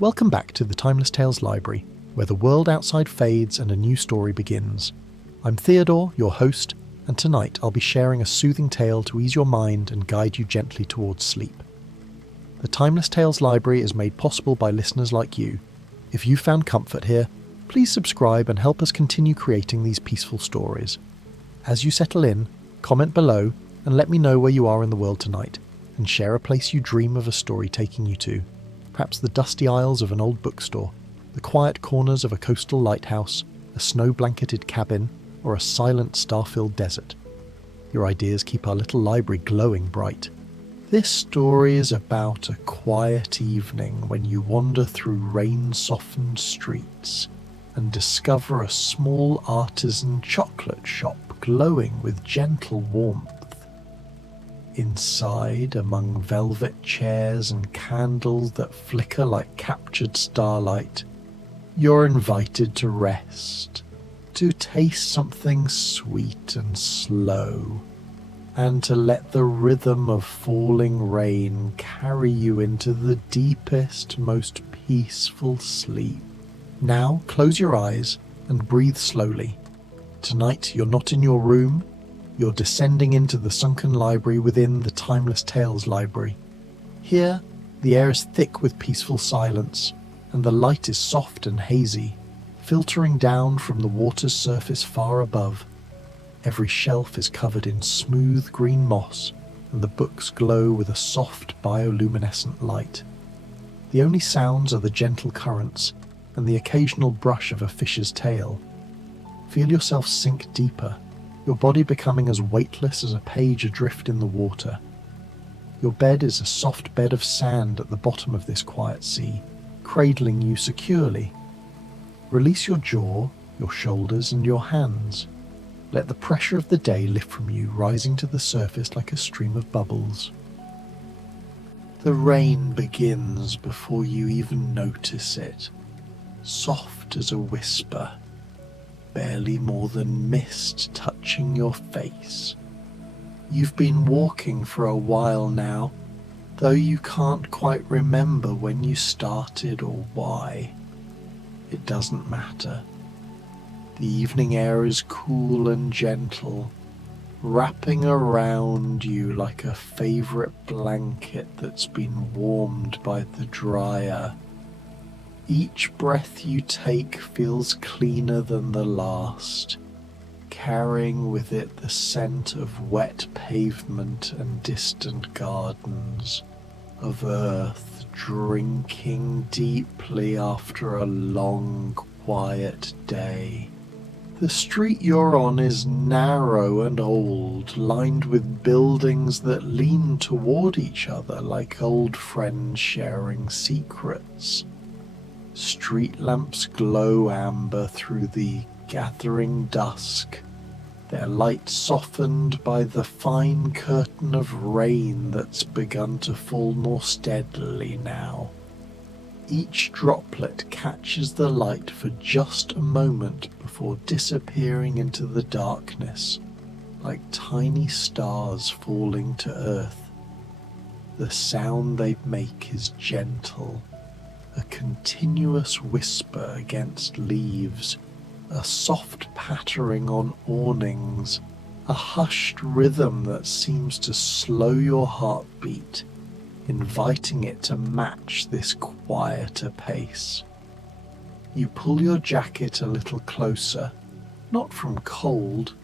Welcome back to the Timeless Tales Library, where the world outside fades and a new story begins. I'm Theodore, your host, and tonight I'll be sharing a soothing tale to ease your mind and guide you gently towards sleep. The Timeless Tales Library is made possible by listeners like you. If you found comfort here, please subscribe and help us continue creating these peaceful stories. As you settle in, comment below and let me know where you are in the world tonight, and share a place you dream of a story taking you to. Perhaps the dusty aisles of an old bookstore, the quiet corners of a coastal lighthouse, a snow-blanketed cabin, or a silent star-filled desert. Your ideas keep our little library glowing bright. This story is about a quiet evening when you wander through rain-softened streets and discover a small artisan chocolate shop glowing with gentle warmth. Inside, among velvet chairs and candles that flicker like captured starlight, you're invited to rest, to taste something sweet and slow, and to let the rhythm of falling rain carry you into the deepest, most peaceful sleep. Now close your eyes and breathe slowly. Tonight you're not in your room. You're descending into the sunken library within the Timeless Tales Library. Here, the air is thick with peaceful silence, and the light is soft and hazy, filtering down from the water's surface far above. Every shelf is covered in smooth green moss, and the books glow with a soft bioluminescent light. The only sounds are the gentle currents and the occasional brush of a fish's tail. Feel yourself sink deeper, your body becoming as weightless as a page adrift in the water. Your bed is a soft bed of sand at the bottom of this quiet sea, cradling you securely. Release your jaw, your shoulders, and your hands. Let the pressure of the day lift from you, rising to the surface like a stream of bubbles. The rain begins before you even notice it, soft as a whisper, barely more than mist touching your face. You've been walking for a while now, though you can't quite remember when you started or why. It doesn't matter. The evening air is cool and gentle, wrapping around you like a favorite blanket that's been warmed by the dryer. Each breath you take feels cleaner than the last, carrying with it the scent of wet pavement and distant gardens, of earth drinking deeply after a long, quiet day. The street you're on is narrow and old, lined with buildings that lean toward each other like old friends sharing secrets. Street lamps glow amber through the gathering dusk, their light softened by the fine curtain of rain that's begun to fall more steadily now. Each droplet catches the light for just a moment before disappearing into the darkness, like tiny stars falling to earth. The sound they make is gentle, a continuous whisper against leaves, a soft pattering on awnings, a hushed rhythm that seems to slow your heartbeat, inviting it to match this quieter pace. You pull your jacket a little closer, not from cold,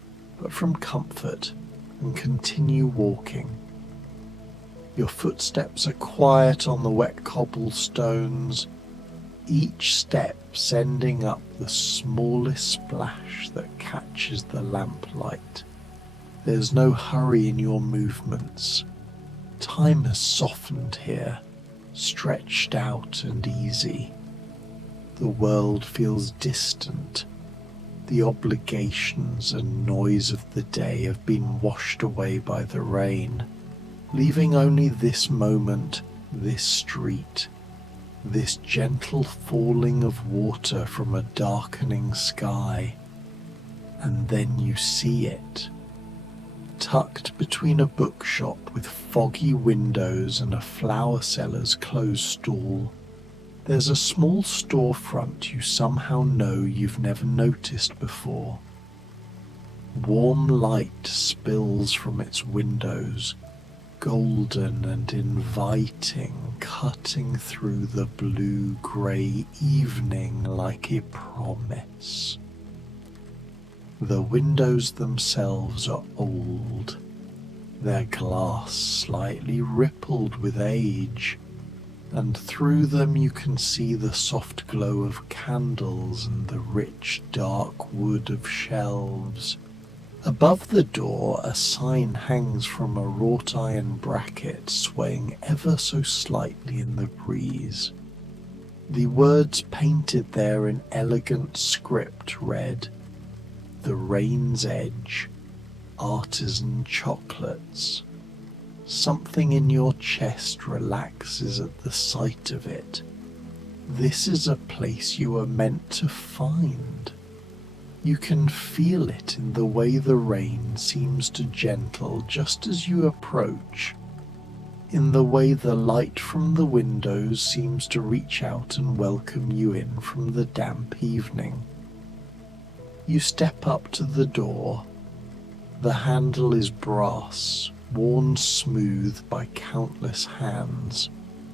but from comfort, and continue walking. Your footsteps are quiet on the wet cobblestones, each step sending up the smallest splash that catches the lamplight. There's no hurry in your movements. Time has softened here, stretched out and easy. The world feels distant. The obligations and noise of the day have been washed away by the rain, leaving only this moment, this street, this gentle falling of water from a darkening sky. And then you see it, tucked between a bookshop with foggy windows and a flower seller's closed stall. There's a small storefront you somehow know you've never noticed before. Warm light spills from its windows, golden and inviting, cutting through the blue-grey evening like a promise. The windows themselves are old, their glass slightly rippled with age, and through them you can see the soft glow of candles and the rich dark wood of shelves. Above the door a sign hangs from a wrought iron bracket swaying ever so slightly in the breeze. The words painted there in elegant script read, "The Rain's Edge, Artisan Chocolates." Something in your chest relaxes at the sight of it. This is a place you are meant to find. You can feel it in the way the rain seems to gentle just as you approach, in the way the light from the windows seems to reach out and welcome you in from the damp evening. You step up to the door. The handle is brass, worn smooth by countless hands,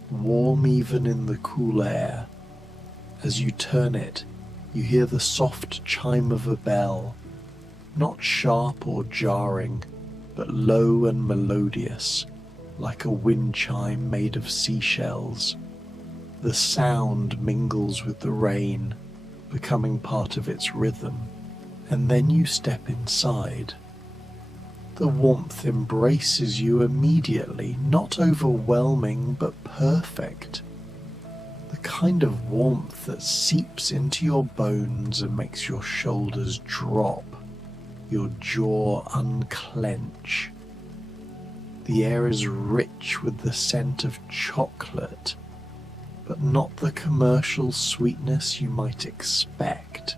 warm even in the cool air. As you turn it, you hear the soft chime of a bell, not sharp or jarring, but low and melodious, like a wind chime made of seashells. The sound mingles with the rain, becoming part of its rhythm, and then you step inside. The warmth embraces you immediately, not overwhelming but perfect. The kind of warmth that seeps into your bones and makes your shoulders drop, your jaw unclench. The air is rich with the scent of chocolate, but not the commercial sweetness you might expect.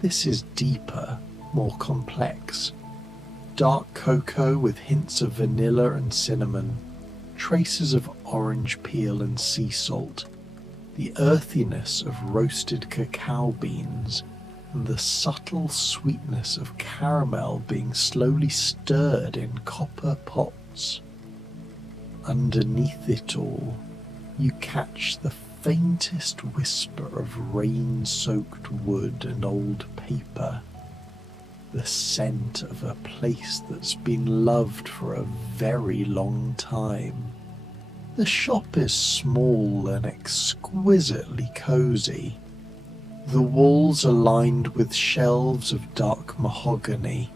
This is deeper, more complex. Dark cocoa with hints of vanilla and cinnamon, traces of orange peel and sea salt, the earthiness of roasted cacao beans, and the subtle sweetness of caramel being slowly stirred in copper pots. Underneath it all, you catch the faintest whisper of rain-soaked wood and old paper, the scent of a place that's been loved for a very long time. The shop is small and exquisitely cozy. The walls are lined with shelves of dark mahogany,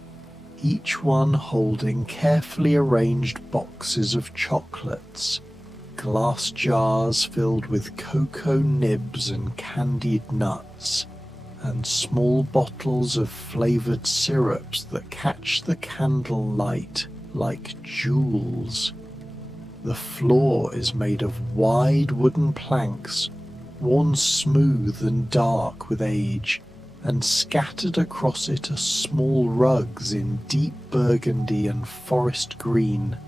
each one holding carefully arranged boxes of chocolates, glass jars filled with cocoa nibs and candied nuts, and small bottles of flavoured syrups that catch the candle light like jewels. The floor is made of wide wooden planks, worn smooth and dark with age, and scattered across it are small rugs in deep burgundy and forest green,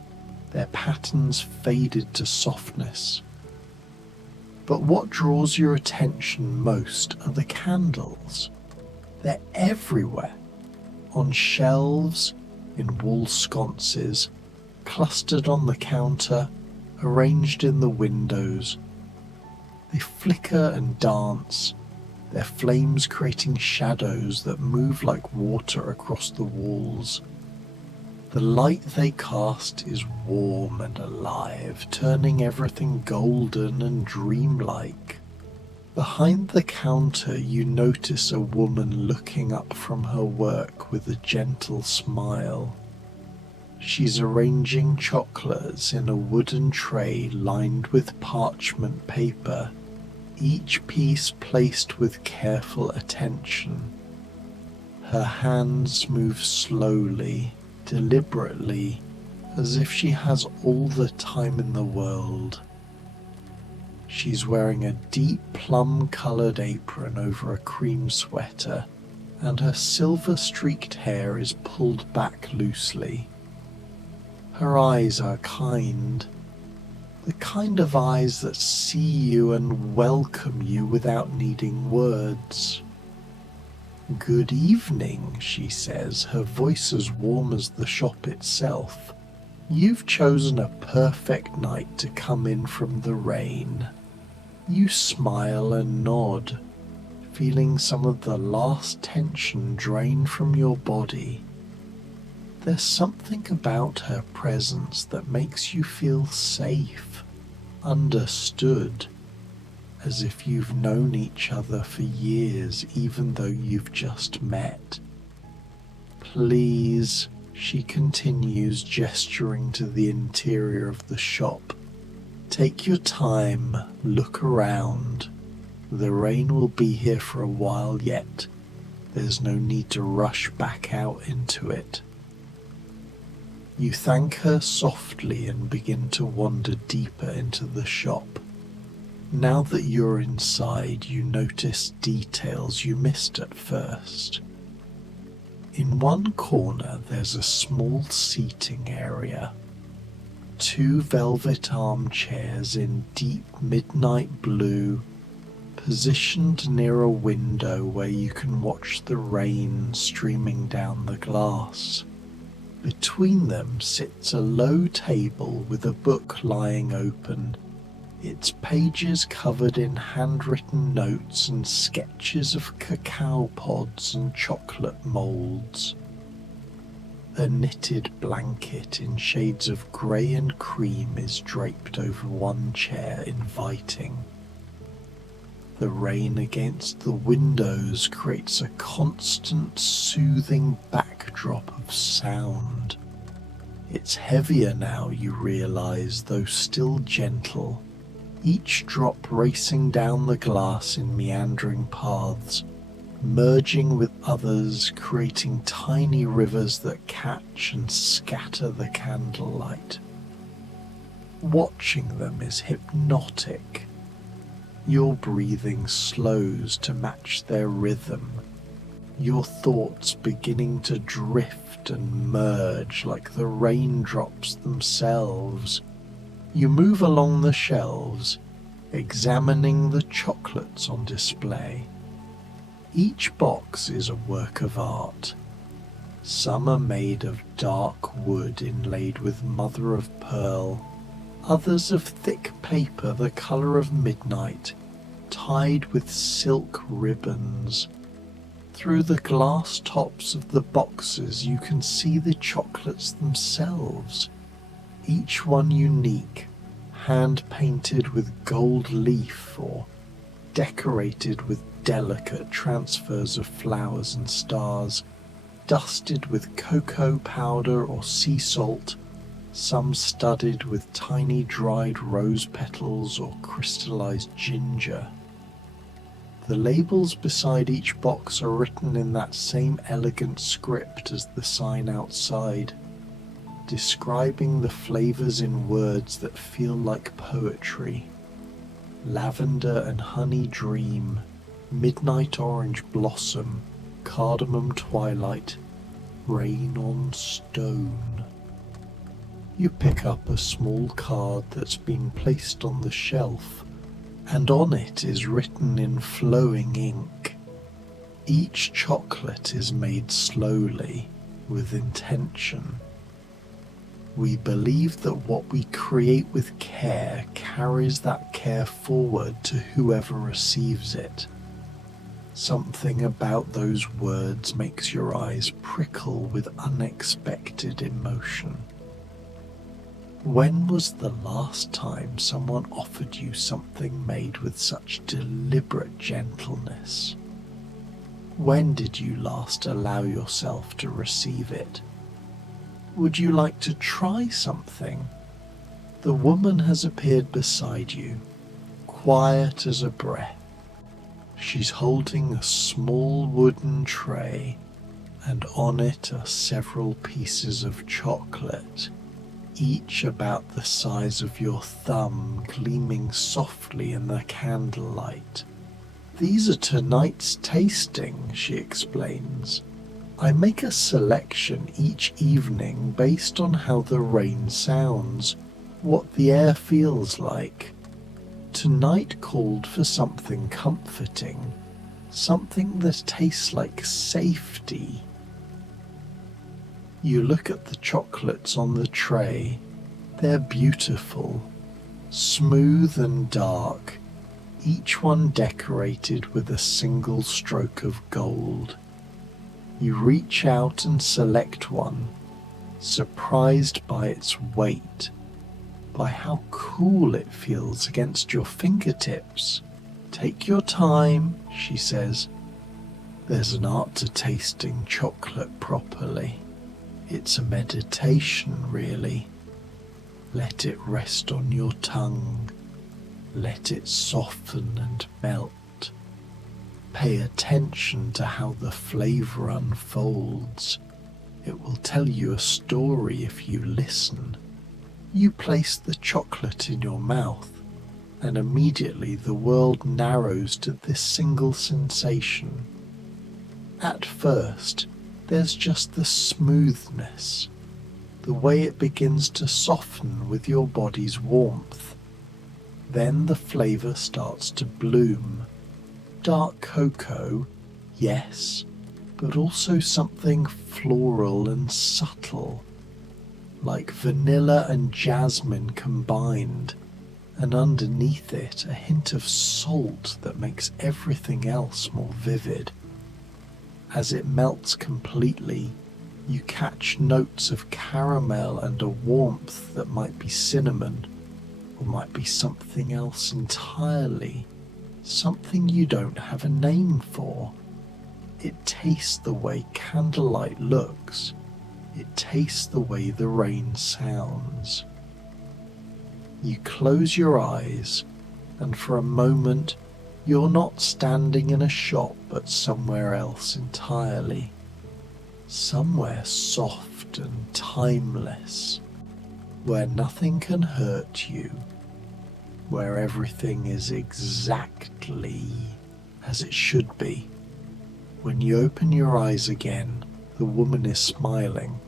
their patterns faded to softness. But what draws your attention most are the candles. They're everywhere, on shelves, in wall sconces, clustered on the counter, arranged in the windows. They flicker and dance, their flames creating shadows that move like water across the walls. The light they cast is warm and alive, turning everything golden and dreamlike. Behind the counter you notice a woman looking up from her work with a gentle smile. She's arranging chocolates in a wooden tray lined with parchment paper, each piece placed with careful attention. Her hands move slowly, deliberately, as if she has all the time in the world. She's wearing a deep plum-coloured apron over a cream sweater, and her silver-streaked hair is pulled back loosely. Her eyes are kind. The kind of eyes that see you and welcome you without needing words. "Good evening," she says, her voice as warm as the shop itself. "You've chosen a perfect night to come in from the rain." You smile and nod, feeling some of the last tension drain from your body. There's something about her presence that makes you feel safe, understood, as if you've known each other for years even though you've just met. "Please," she continues, gesturing to the interior of the shop. "Take your time, look around. The rain will be here for a while yet. There's no need to rush back out into it." You thank her softly and begin to wander deeper into the shop. Now that you're inside, you notice details you missed at first. In one corner, there's a small seating area. 2 velvet armchairs in deep midnight blue, positioned near a window where you can watch the rain streaming down the glass. Between them sits a low table with a book lying open, its pages covered in handwritten notes and sketches of cacao pods and chocolate moulds. A knitted blanket in shades of grey and cream is draped over one chair, inviting. The rain against the windows creates a constant, soothing backdrop of sound. It's heavier now, you realize, though still gentle, each drop racing down the glass in meandering paths, merging with others, creating tiny rivers that catch and scatter the candlelight. Watching them is hypnotic. Your breathing slows to match their rhythm, your thoughts beginning to drift and merge like the raindrops themselves. You move along the shelves, examining the chocolates on display. Each box is a work of art. Some are made of dark wood inlaid with mother of pearl, others of thick paper the colour of midnight, tied with silk ribbons. Through the glass tops of the boxes you can see the chocolates themselves, each one unique, hand-painted with gold leaf or decorated with delicate transfers of flowers and stars, dusted with cocoa powder or sea salt, some studded with tiny dried rose petals or crystallized ginger. The labels beside each box are written in that same elegant script as the sign outside, describing the flavors in words that feel like poetry. Lavender and honey dream, midnight orange blossom, cardamom twilight, rain on stone. You pick up a small card that's been placed on the shelf, and on it is written in flowing ink. Each chocolate is made slowly, with intention. We believe that what we create with care carries that care forward to whoever receives it. Something about those words makes your eyes prickle with unexpected emotion. When was the last time someone offered you something made with such deliberate gentleness? When did you last allow yourself to receive it? Would you like to try something? The woman has appeared beside you, quiet as a breath. She's holding a small wooden tray, and on it are several pieces of chocolate, each about the size of your thumb, gleaming softly in the candlelight. "These are tonight's tasting," she explains. "I make a selection each evening based on how the rain sounds. what the air feels like. Tonight called for something comforting, something that tastes like safety. You look at the chocolates on the tray. They're beautiful, smooth and dark, each one decorated with a single stroke of gold. You reach out and select one, surprised by its weight, by how cool it feels against your fingertips. Take your time, she says. There's an art to tasting chocolate properly. It's a meditation, really. Let it rest on your tongue. Let it soften and melt. Pay attention to how the flavor unfolds. It will tell you a story if you listen. You place the chocolate in your mouth, and immediately the world narrows to this single sensation. At first, there's just the smoothness, the way it begins to soften with your body's warmth. Then the flavor starts to bloom. Dark cocoa, yes, but also something floral and subtle, like vanilla and jasmine combined, and underneath it a hint of salt that makes everything else more vivid. As it melts completely, you catch notes of caramel and a warmth that might be cinnamon, or might be something else entirely, something you don't have a name for. It tastes the way candlelight looks. It tastes the way the rain sounds. You close your eyes, and for a moment you're not standing in a shop but somewhere else entirely. Somewhere soft and timeless, where nothing can hurt you, where everything is exactly as it should be. When you open your eyes again, the woman is smiling.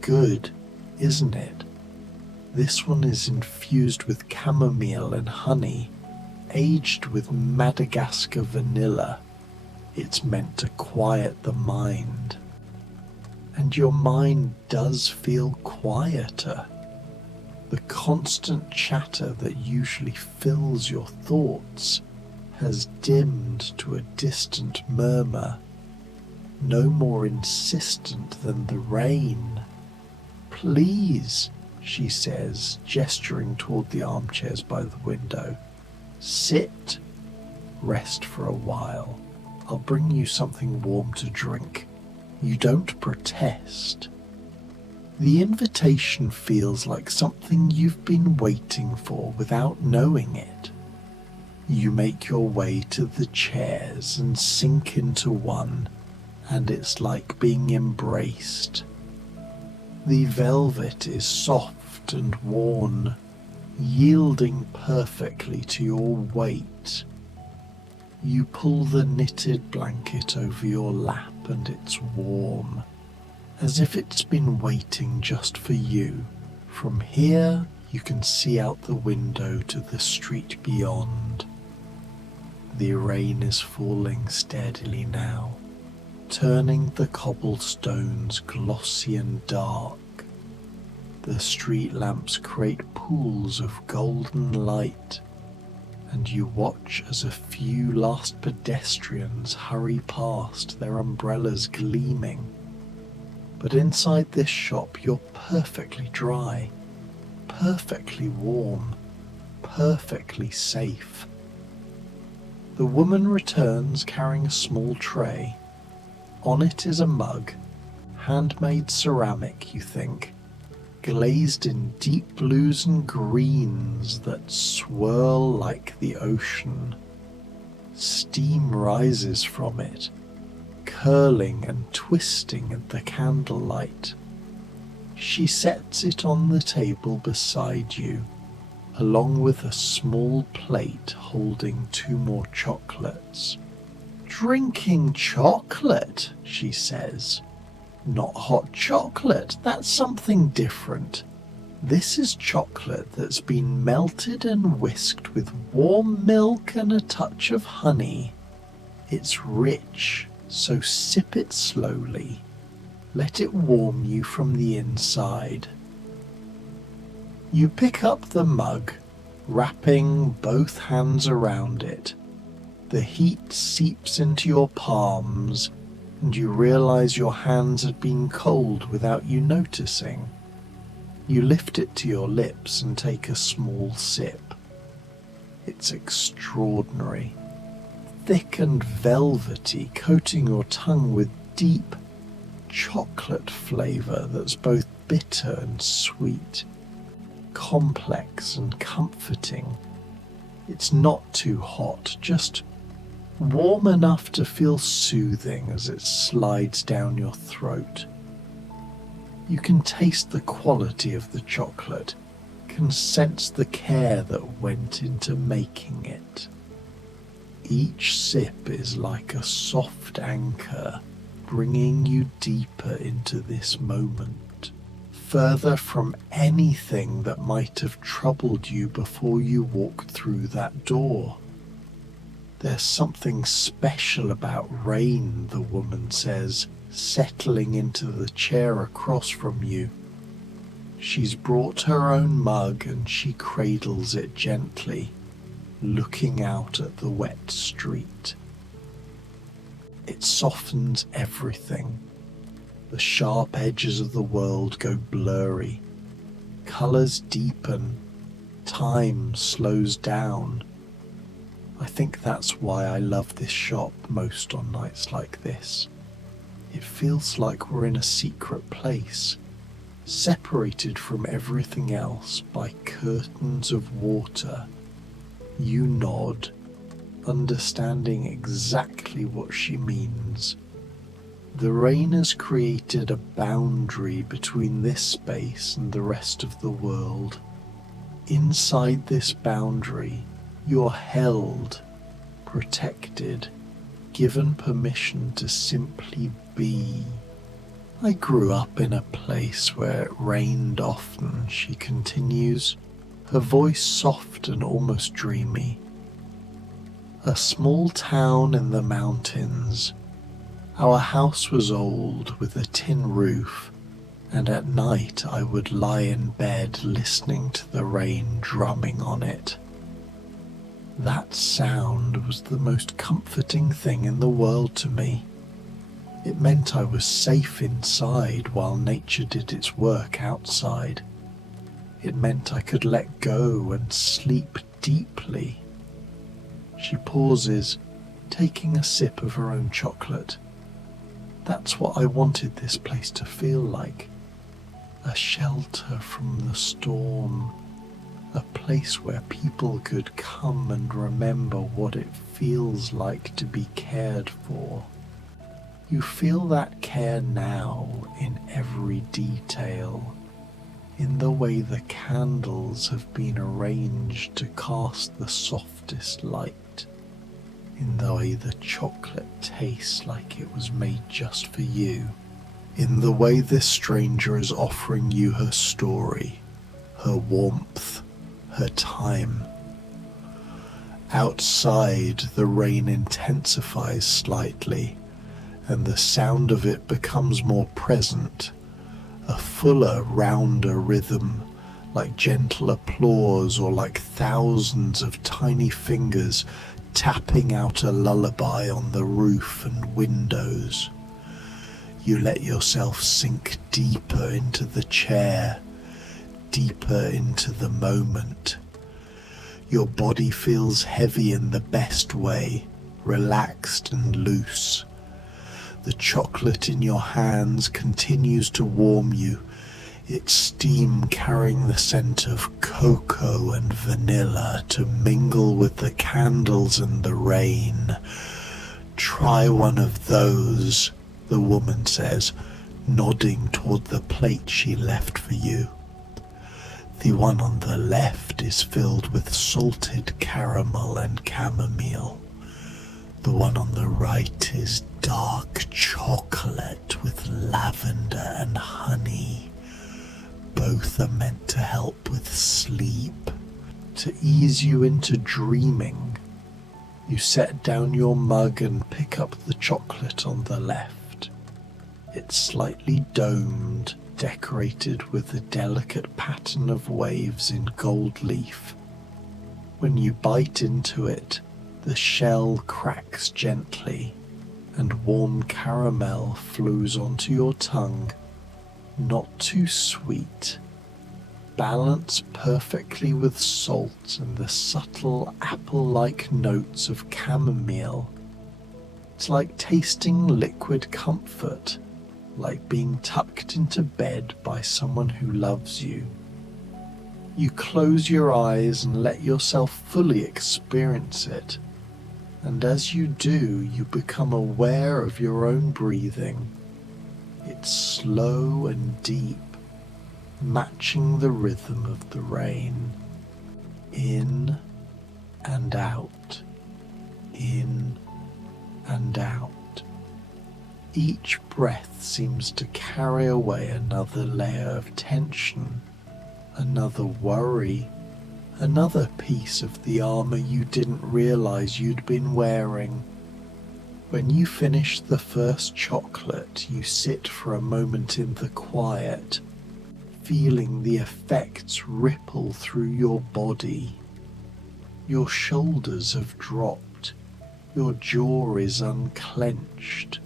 Good, isn't it? This one is infused with chamomile and honey, aged with Madagascar vanilla. It's meant to quiet the mind. And your mind does feel quieter. The constant chatter that usually fills your thoughts has dimmed to a distant murmur, no more insistent than the rain. Please, she says, gesturing toward the armchairs by the window. Sit, rest for a while. I'll bring you something warm to drink. You don't protest. The invitation feels like something you've been waiting for without knowing it. You make your way to the chairs and sink into one, and it's like being embraced. The velvet is soft and worn, yielding perfectly to your weight. You pull the knitted blanket over your lap and it's warm, as if it's been waiting just for you. From here, you can see out the window to the street beyond. The rain is falling steadily now, turning the cobblestones glossy and dark. The street lamps create pools of golden light, and you watch as a few last pedestrians hurry past, their umbrellas gleaming. But inside this shop you're perfectly dry, perfectly warm, perfectly safe. The woman returns carrying a small tray. On it is a mug, handmade ceramic, you think, glazed in deep blues and greens that swirl like the ocean. Steam rises from it, curling and twisting in the candlelight. She sets it on the table beside you, along with a small plate holding 2 more chocolates. Drinking chocolate, she says. Not hot chocolate, that's something different. This is chocolate that's been melted and whisked with warm milk and a touch of honey. It's rich, so sip it slowly. Let it warm you from the inside. You pick up the mug, wrapping both hands around it. The heat seeps into your palms, and you realize your hands had been cold without you noticing. You lift it to your lips and take a small sip. It's extraordinary. Thick and velvety, coating your tongue with deep chocolate flavor that's both bitter and sweet, complex and comforting. It's not too hot, just warm enough to feel soothing as it slides down your throat. You can taste the quality of the chocolate, can sense the care that went into making it. Each sip is like a soft anchor, bringing you deeper into this moment, further from anything that might have troubled you before you walked through that door. There's something special about rain, the woman says, settling into the chair across from you. She's brought her own mug and she cradles it gently, looking out at the wet street. It softens everything. The sharp edges of the world go blurry. Colors deepen. Time slows down. I think that's why I love this shop most on nights like this. It feels like we're in a secret place, separated from everything else by curtains of water. You nod, understanding exactly what she means. The rain has created a boundary between this space and the rest of the world. Inside this boundary, you're held, protected, given permission to simply be. I grew up in a place where it rained often, she continues, her voice soft and almost dreamy. A small town in the mountains. Our house was old with a tin roof, and at night I would lie in bed listening to the rain drumming on it. That sound was the most comforting thing in the world to me. It meant I was safe inside while nature did its work outside. It meant I could let go and sleep deeply. She pauses, taking a sip of her own chocolate. That's what I wanted this place to feel like. A shelter from the storm. A place where people could come and remember what it feels like to be cared for. You feel that care now in every detail, in the way the candles have been arranged to cast the softest light, in the way the chocolate tastes like it was made just for you, in the way this stranger is offering you her story, her warmth, her time. Outside, the rain intensifies slightly, and the sound of it becomes more present, a fuller, rounder rhythm, like gentle applause or like thousands of tiny fingers tapping out a lullaby on the roof and windows. You let yourself sink deeper into the chair, deeper into the moment. Your body feels heavy in the best way, relaxed and loose. The chocolate in your hands continues to warm you, its steam carrying the scent of cocoa and vanilla to mingle with the candles and the rain. Try one of those, the woman says, nodding toward the plate she left for you. The one on the left is filled with salted caramel and chamomile. The one on the right is dark chocolate with lavender and honey. Both are meant to help with sleep, to ease you into dreaming. You set down your mug and pick up the chocolate on the left. It's slightly domed, decorated with a delicate pattern of waves in gold leaf. When you bite into it, the shell cracks gently and warm caramel flows onto your tongue. Not too sweet, balanced perfectly with salt and the subtle apple-like notes of chamomile. It's like tasting liquid comfort, like being tucked into bed by someone who loves you. You close your eyes and let yourself fully experience it, and as you do, you become aware of your own breathing. It's slow and deep, matching the rhythm of the rain. In and out, in and out. Each breath seems to carry away another layer of tension, another worry, another piece of the armor you didn't realize you'd been wearing. When you finish the first chocolate, you sit for a moment in the quiet, feeling the effects ripple through your body. Your shoulders have dropped, your jaw is unclenched,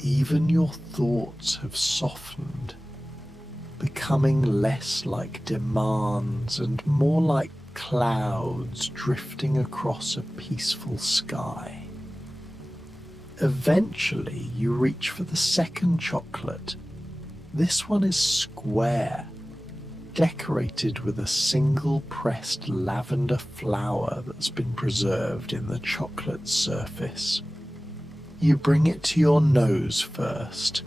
even your thoughts have softened, becoming less like demands and more like clouds drifting across a peaceful sky. Eventually, you reach for the second chocolate. This one is square, decorated with a single pressed lavender flower that's been preserved in the chocolate surface. You bring it to your nose first,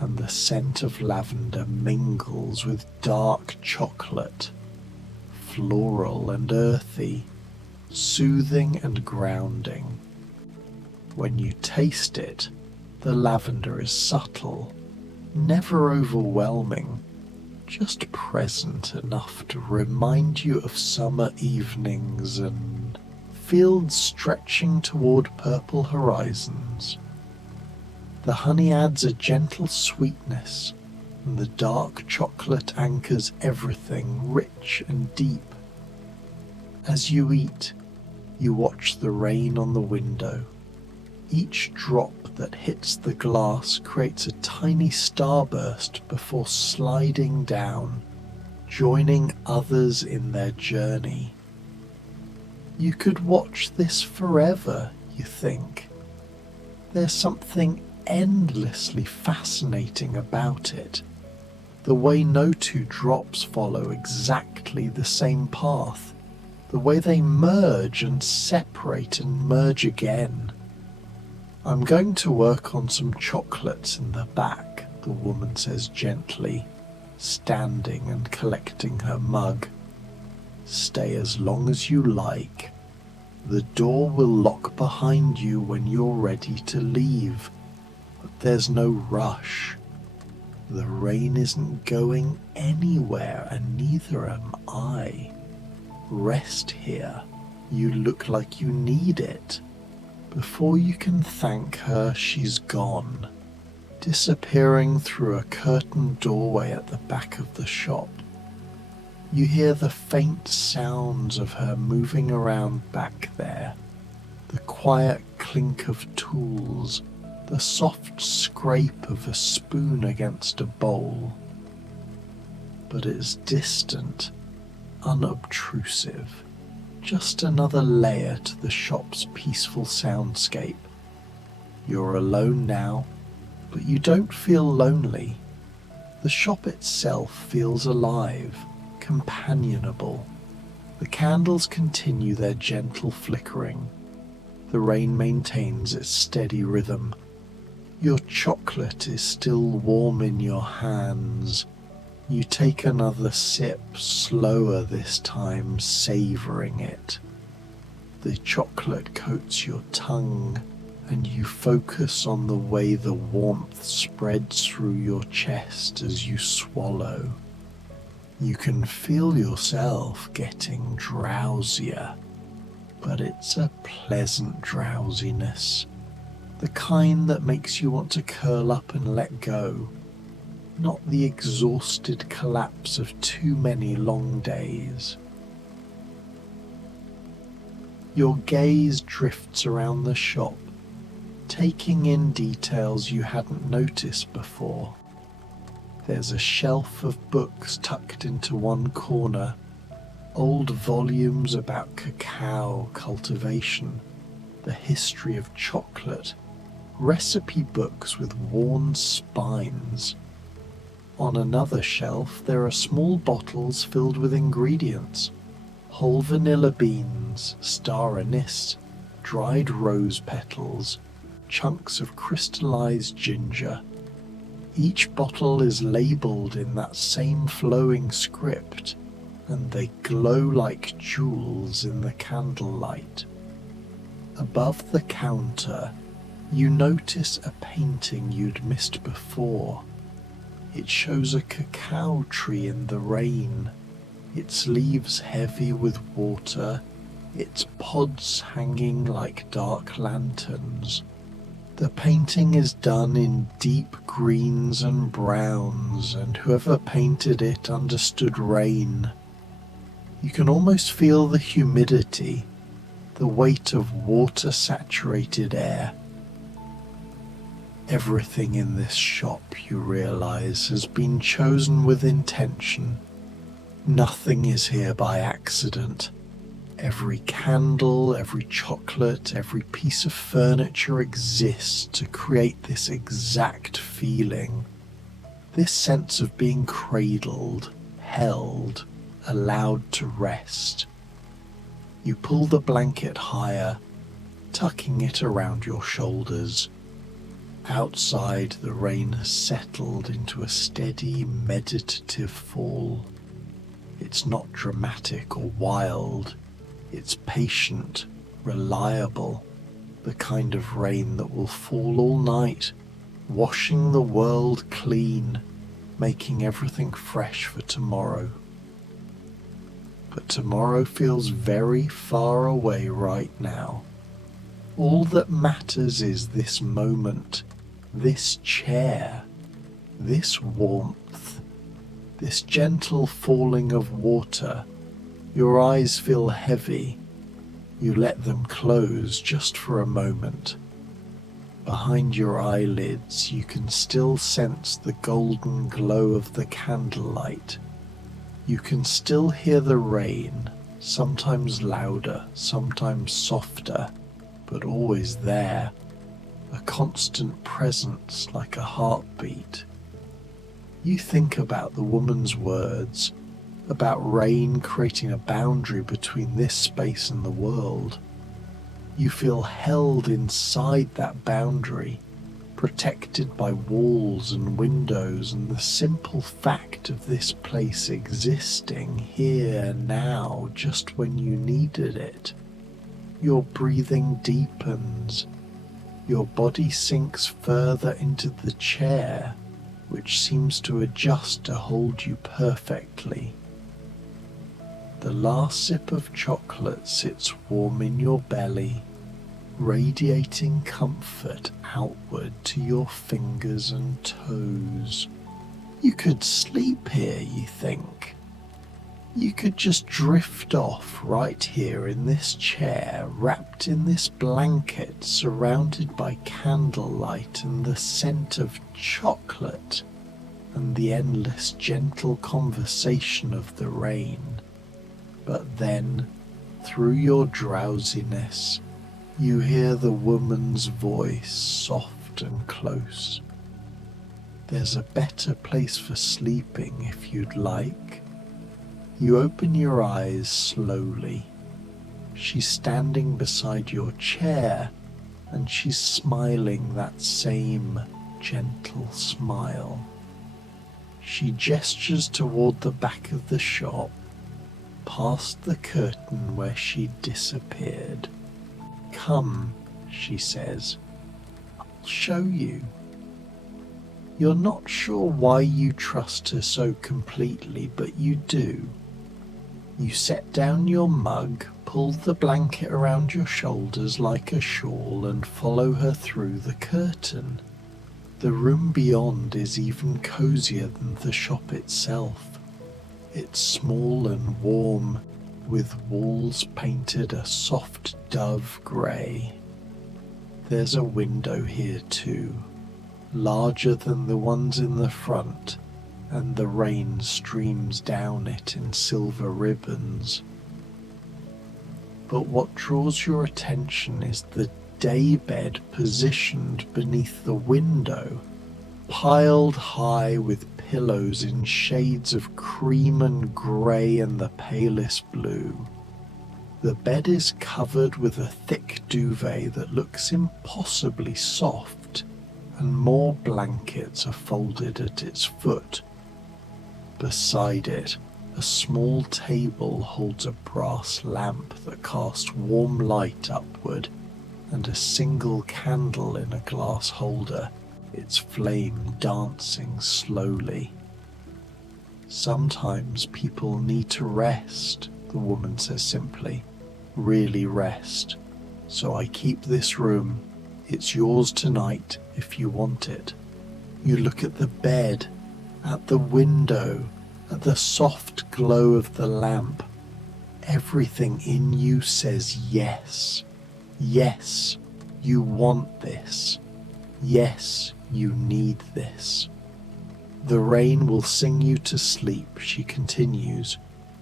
and the scent of lavender mingles with dark chocolate, floral and earthy, soothing and grounding. When you taste it, the lavender is subtle, never overwhelming, just present enough to remind you of summer evenings and fields stretching toward purple horizons. The honey adds a gentle sweetness, and the dark chocolate anchors everything rich and deep. As you eat, you watch the rain on the window. Each drop that hits the glass creates a tiny starburst before sliding down, joining others in their journey. You could watch this forever, you think. There's something endlessly fascinating about it. The way no two drops follow exactly the same path. The way they merge and separate and merge again. I'm going to work on some chocolates in the back, the woman says gently, standing and collecting her mug. Stay as long as you like. The door will lock behind you when you're ready to leave, but there's no rush. The rain isn't going anywhere, and neither am I. Rest here. You look like you need it. Before you can thank her, she's gone, disappearing through a curtained doorway at the back of the shop. You hear the faint sounds of her moving around back there, the quiet clink of tools, the soft scrape of a spoon against a bowl. But it's distant, unobtrusive. Just another layer to the shop's peaceful soundscape. You're alone now, but you don't feel lonely. The shop itself feels alive, companionable. The candles continue their gentle flickering. The rain maintains its steady rhythm. Your chocolate is still warm in your hands. You take another sip, slower this time, savoring it. The chocolate coats your tongue, and you focus on the way the warmth spreads through your chest as you swallow. You can feel yourself getting drowsier, but it's a pleasant drowsiness, the kind that makes you want to curl up and let go, not the exhausted collapse of too many long days. Your gaze drifts around the shop, taking in details you hadn't noticed before. There's a shelf of books tucked into one corner, old volumes about cacao cultivation, the history of chocolate, recipe books with worn spines. On another shelf there are small bottles filled with ingredients, whole vanilla beans, star anise, dried rose petals, chunks of crystallized ginger. Each bottle is labeled in that same flowing script, and they glow like jewels in the candlelight. Above the counter, you notice a painting you'd missed before. It shows a cacao tree in the rain, its leaves heavy with water, its pods hanging like dark lanterns. The painting is done in deep greens and browns, and whoever painted it understood rain. You can almost feel the humidity, the weight of water-saturated air. Everything in this shop, you realize, has been chosen with intention. Nothing is here by accident. Every candle, every chocolate, every piece of furniture exists to create this exact feeling. This sense of being cradled, held, allowed to rest. You pull the blanket higher, tucking it around your shoulders. Outside, the rain has settled into a steady, meditative fall. It's not dramatic or wild. It's patient, reliable, the kind of rain that will fall all night, washing the world clean, making everything fresh for tomorrow. But tomorrow feels very far away right now. All that matters is this moment, this chair, this warmth, this gentle falling of water. Your eyes feel heavy. You let them close just for a moment. Behind your eyelids, you can still sense the golden glow of the candlelight. You can still hear the rain, sometimes louder, sometimes softer, but always there, a constant presence like a heartbeat. You think about the woman's words, about rain creating a boundary between this space and the world. You feel held inside that boundary, protected by walls and windows, and the simple fact of this place existing here now just when you needed it. Your breathing deepens. Your body sinks further into the chair, which seems to adjust to hold you perfectly. The last sip of chocolate sits warm in your belly, radiating comfort outward to your fingers and toes. You could sleep here, you think. You could just drift off right here in this chair, wrapped in this blanket, surrounded by candlelight and the scent of chocolate and the endless gentle conversation of the rain. But then, through your drowsiness, you hear the woman's voice, soft and close. There's a better place for sleeping if you'd like. You open your eyes slowly. She's standing beside your chair, and she's smiling that same gentle smile. She gestures toward the back of the shop, past the curtain where she'd disappeared. "Come," she says, "I'll show you." You're not sure why you trust her so completely, but you do. You set down your mug, pull the blanket around your shoulders like a shawl, and follow her through the curtain. The room beyond is even cozier than the shop itself. It's small and warm, with walls painted a soft dove grey. There's a window here too, larger than the ones in the front, and the rain streams down it in silver ribbons. But what draws your attention is the daybed positioned beneath the window, piled high with pillows in shades of cream and grey and the palest blue. The bed is covered with a thick duvet that looks impossibly soft, and more blankets are folded at its foot. Beside it, a small table holds a brass lamp that casts warm light upward, and a single candle in a glass holder, its flame dancing slowly. Sometimes people need to rest, the woman says simply, really rest. So I keep this room. It's yours tonight if you want it. You look at the bed, at the window, at the soft glow of the lamp. Everything in you says yes. Yes, you want this. Yes, you need this. The rain will sing you to sleep, she continues,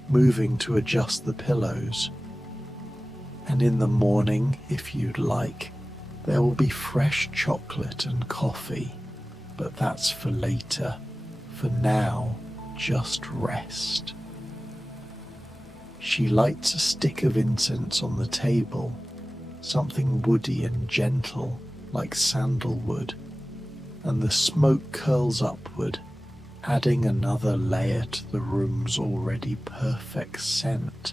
moving to adjust the pillows. And in the morning, if you'd like, there will be fresh chocolate and coffee, but that's for later. For now, just rest. She lights a stick of incense on the table, something woody and gentle, like sandalwood, and the smoke curls upward, adding another layer to the room's already perfect scent.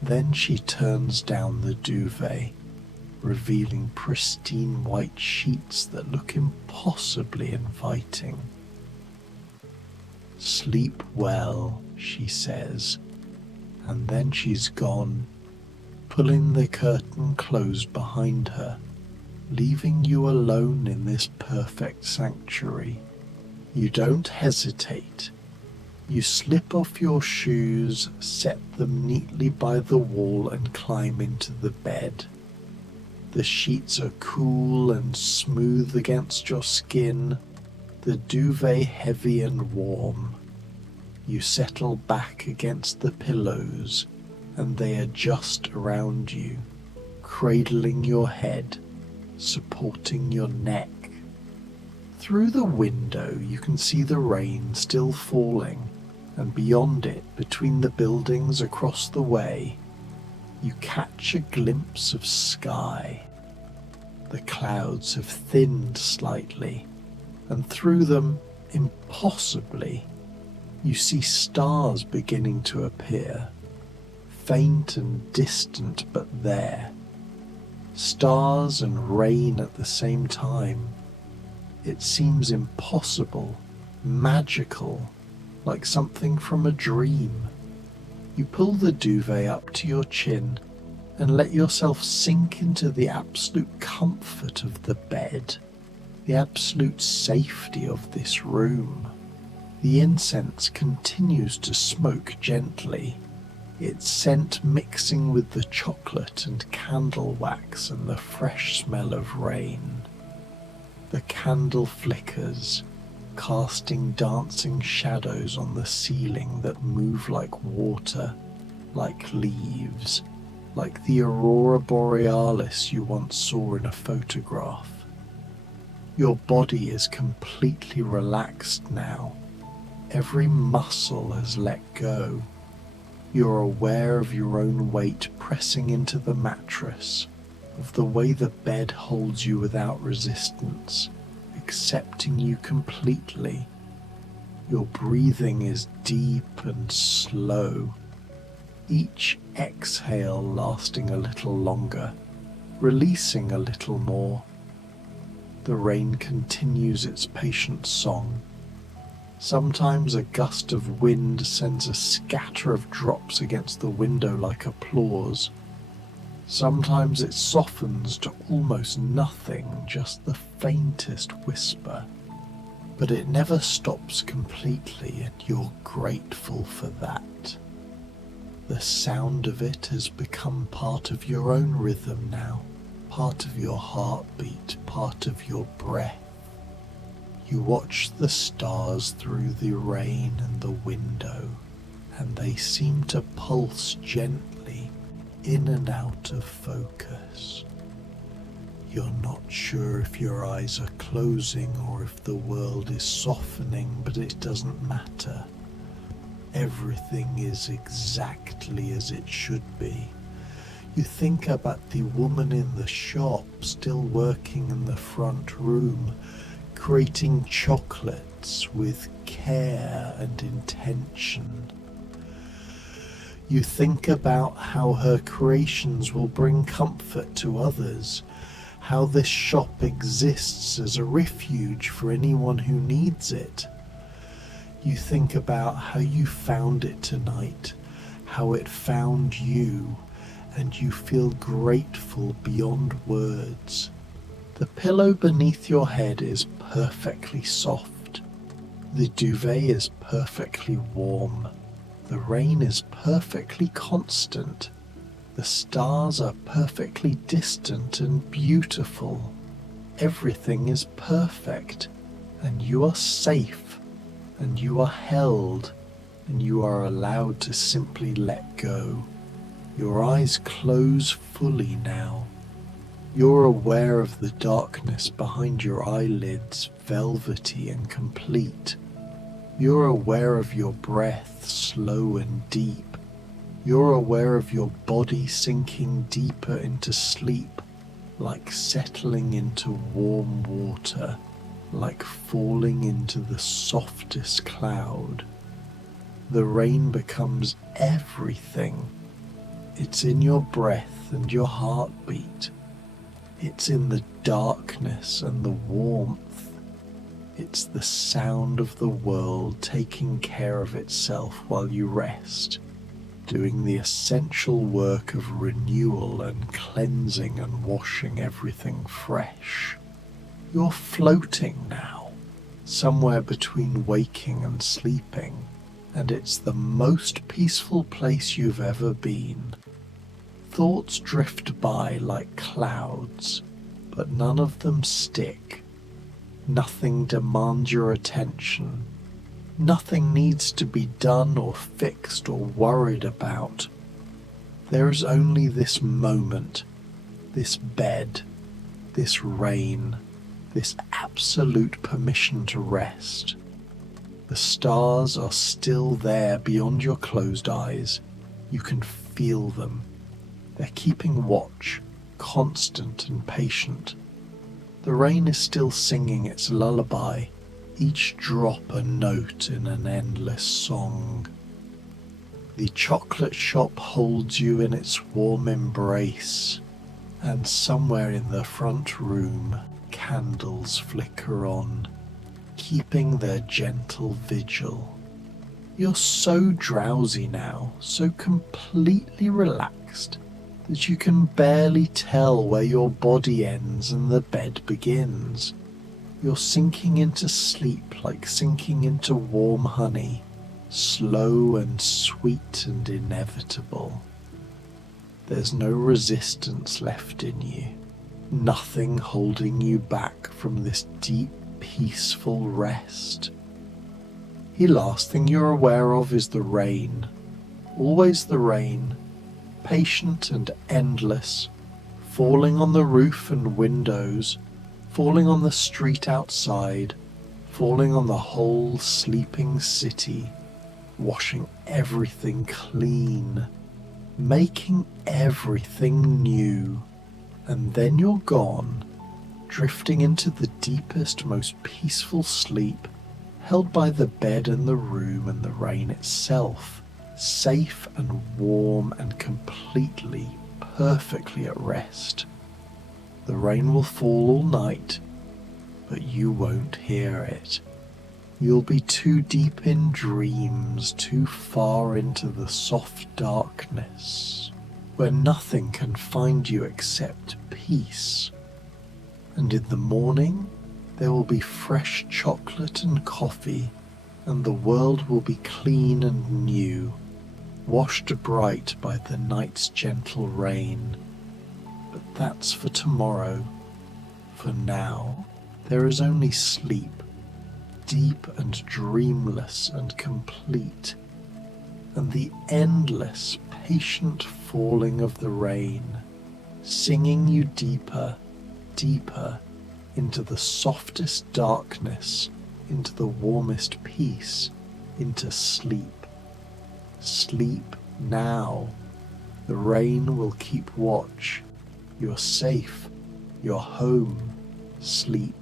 Then she turns down the duvet, revealing pristine white sheets that look impossibly inviting. Sleep well, she says, and then she's gone, pulling the curtain closed behind her, leaving you alone in this perfect sanctuary. You don't hesitate. You slip off your shoes, set them neatly by the wall, and climb into the bed. The sheets are cool and smooth against your skin, the duvet heavy and warm. You settle back against the pillows, and they adjust around you, cradling your head, supporting your neck. Through the window you can see the rain still falling, and beyond it, between the buildings across the way, you catch a glimpse of sky. The clouds have thinned slightly, and through them, impossibly, you see stars beginning to appear, faint and distant but there. Stars and rain at the same time. It seems impossible, magical, like something from a dream. You pull the duvet up to your chin and let yourself sink into the absolute comfort of the bed, the absolute safety of this room. The incense continues to smoke gently, its scent mixing with the chocolate and candle wax and the fresh smell of rain. The candle flickers, casting dancing shadows on the ceiling that move like water, like leaves, like the aurora borealis you once saw in a photograph. Your body is completely relaxed now. Every muscle has let go. You're aware of your own weight pressing into the mattress, of the way the bed holds you without resistance, accepting you completely. Your breathing is deep and slow, each exhale lasting a little longer, releasing a little more. The rain continues its patient song. Sometimes a gust of wind sends a scatter of drops against the window like applause. Sometimes it softens to almost nothing, just the faintest whisper. But it never stops completely, and you're grateful for that. The sound of it has become part of your own rhythm now, part of your heartbeat, part of your breath. You watch the stars through the rain and the window, and they seem to pulse gently in and out of focus. You're not sure if your eyes are closing or if the world is softening, but it doesn't matter. Everything is exactly as it should be. You think about the woman in the shop still working in the front room, creating chocolates with care and intention. You think about how her creations will bring comfort to others, how this shop exists as a refuge for anyone who needs it. You think about how you found it tonight, how it found you, and you feel grateful beyond words. The pillow beneath your head is perfectly soft. The duvet is perfectly warm. The rain is perfectly constant. The stars are perfectly distant and beautiful. Everything is perfect, and you are safe, and you are held, and you are allowed to simply let go. Your eyes close fully now. You're aware of the darkness behind your eyelids, velvety and complete. You're aware of your breath, slow and deep. You're aware of your body sinking deeper into sleep, like settling into warm water, like falling into the softest cloud. The rain becomes everything. It's in your breath and your heartbeat. It's in the darkness and the warmth. It's the sound of the world taking care of itself while you rest, doing the essential work of renewal and cleansing and washing everything fresh. You're floating now, somewhere between waking and sleeping, and it's the most peaceful place you've ever been. Thoughts drift by like clouds, but none of them stick. Nothing demands your attention. Nothing needs to be done or fixed or worried about. There is only this moment, this bed, this rain, this absolute permission to rest. The stars are still there beyond your closed eyes. You can feel them. They're keeping watch, constant and patient. The rain is still singing its lullaby, each drop a note in an endless song. The chocolate shop holds you in its warm embrace, and somewhere in the front room, candles flicker on, keeping their gentle vigil. You're so drowsy now, so completely relaxed, that you can barely tell where your body ends and the bed begins. You're sinking into sleep like sinking into warm honey, slow and sweet and inevitable. There's no resistance left in you, nothing holding you back from this deep, peaceful rest. The last thing you're aware of is the rain, always the rain, patient and endless, falling on the roof and windows, falling on the street outside, falling on the whole sleeping city, washing everything clean, making everything new. And then you're gone, drifting into the deepest, most peaceful sleep, held by the bed and the room and the rain itself, safe and warm and completely, perfectly at rest. The rain will fall all night. but you won't hear it. You'll be too deep in dreams, too far into the soft darkness, where nothing can find you except peace. And in the morning, there will be fresh chocolate and coffee, and the world will be clean and new, washed bright by the night's gentle rain. But that's for tomorrow. For now, there is only sleep, deep and dreamless and complete, and the endless, patient falling of the rain, singing you deeper, deeper, into the softest darkness, into the warmest peace, into sleep. Sleep now. The rain will keep watch. You're safe. You're home. Sleep